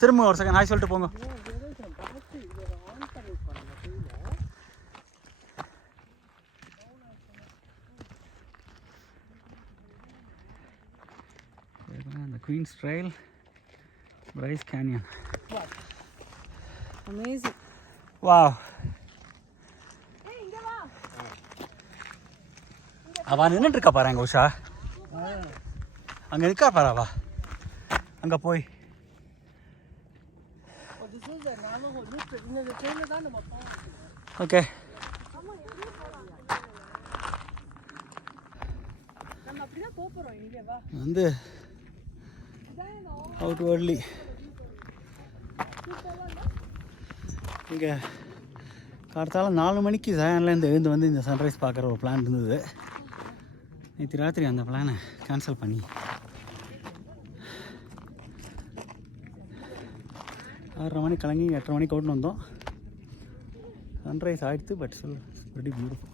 திரும்ப ஒரு second hi சொல்லிட்டு போங்க. The Queen's Trail, Bryce Canyon. Amazing. Wow. அவன் நின்றுட்டு இருக்கா பாரு அங்கே. உஷா அங்கே இருக்கா பாரு. அவா அங்கே போய் ஓகே வந்து அவுட்வர்ட்லி இங்கே கார்த்தால 4 மணிக்கு ஜயான்லேருந்து எழுந்து வந்து இந்த சன்ரைஸ் பார்க்குற ஒரு பிளான் இருந்தது. நேற்று ராத்திரி அந்த பிளானை கேன்சல் பண்ணி 6:30 மணிக்கு கிளம்பி 8:30 மணிக்கு ஓட்டுன்னு வந்தோம். சன்ரைஸ் ஆகிடுது, but still it's very beautiful.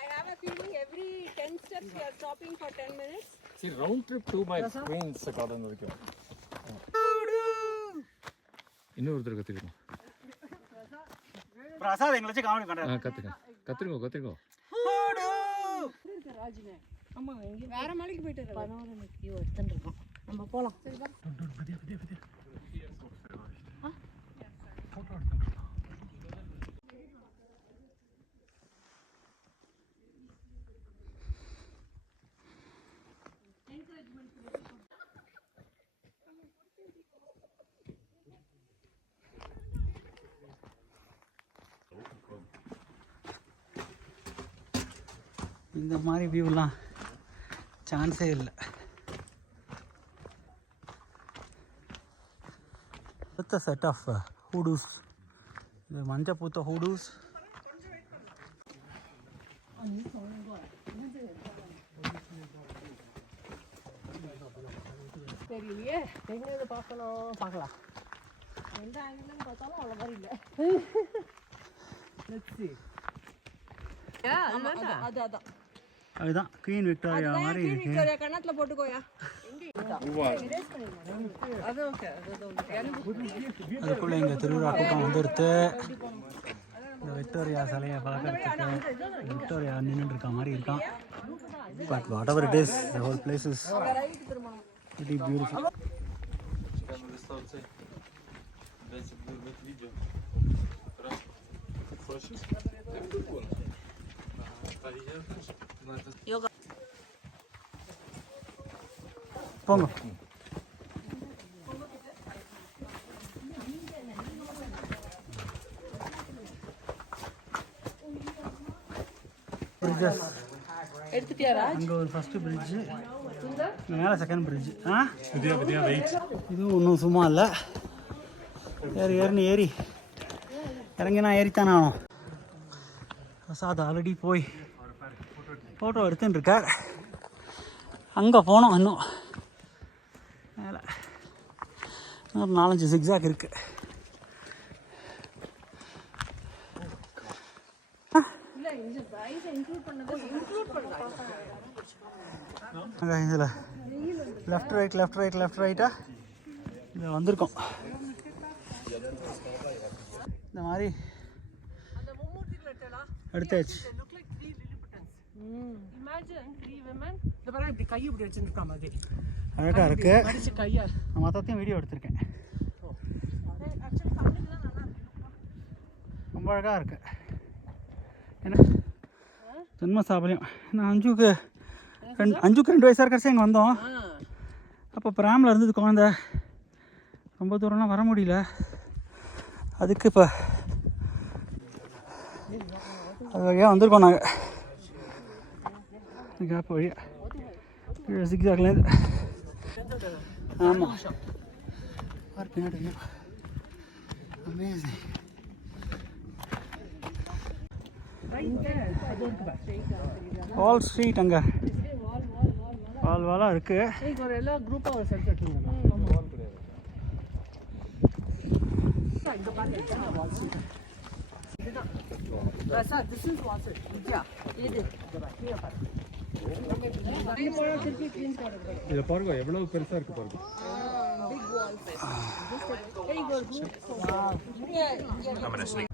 I have a feeling every 10 steps we are stopping for 10 minutes. See, round trip 2 by Queen's Garden வரைக்கும். இன்னொருத்தர் கத்துக்கணும். பிரசாத் எங்களை வச்சு காமெடி பண்றாரு. கத்துக்கோ. ராஜினே ஆமா இங்க வேற மலைக்கு போயிட்டு இருக்கோம். 11 மணிக்கு ஒருத்தன் இருக்கோம். நம்ம போலாம். சரி வா. போட்டோ எடுத்துறோம். இந்த மாதிரி வியூலாம் சான்ஸே இல்லை. அடுத்த செட் ஆஃப் ஹூடூஸ், இது மஞ்சள் பூத்த ஹூடூஸ். தெரியலையே எங்க இதை பார்க்கலாம். எந்த ஆங்கிள் பார்த்தாலும் அவ்வளோ மாதிரி இல்லை. அதுதான் குவீன் விக்டோரியா மாதிரி இருக்கு. கண்ணத்துல போட்டுக்கோயா. அதுக்குள்ள எங்க திருவிழா கூட்டம் வந்துடுத்து. இந்த விக்டோரியா சிலையை பார்க்கறதுக்கு விக்டோரியா நின்றுட்டு இருக்க மாதிரி இருக்கான். But what ever it is, the whole place is very beautiful. போங்க. பிரிட்ஜஸ் எடுத்துட்டியாரா? அங்கே ஒரு ஃபஸ்ட்டு பிரிட்ஜு, மேலே செகண்ட் பிரிட்ஜு. இது ஒன்றும் சும்மா இல்லை. ஏறி இறங்கினா ஏறித்தானே ஆகணும். பிரசாத் ஆல்ரெடி போய் ஃபோட்டோ எடுத்துன்னு இருக்கார். அங்கே போனோம். இன்னும் மேலே ஒரு 4-5 ஜிக்ஸாக் இருக்குது. இதில் லெஃப்ட் ரைட்டாக இதில் வந்திருக்கோம். இந்த மாதிரி எடுத்தாச்சு. அழகாக இருக்கு. நான் மொத்தத்தையும் வீடியோ எடுத்திருக்கேன். ரொம்ப அழகாக இருக்கு. ஏன்னா ஜென்ம சாபல்யம். நான் அஞ்சுக்கு 2 வயசாக இருக்கிறச்சே இங்கே வந்தோம். அப்போ பிராமில் இருந்தது குழந்த. ரொம்ப தூரம்லாம் வர முடியல. அதுக்கு இப்போ அது வழியாக வந்திருக்கோம் நாங்கள். கேப் வழியாக ஜிக்ஸாக்லேருந்து. ஆமாம் பின்னாடி அமேசிங். வால் ஸ்ட்ரீட் அங்கே வால் வாலாக இருக்குது. ಈಗ ಅವರೆಲ್ಲ ಗ್ರೂಪ್ ಅವ್ರು ಸೆಲ್ಫಿ எடுத்துங்க. Sir, this is Wall Street. Yeah, இது. Here பாருங்க. இதை பாருங்க எவ்வளவு பெருசா இருக்கு பாருங்க. Big wall. Hey, go group. Wow. Yeah.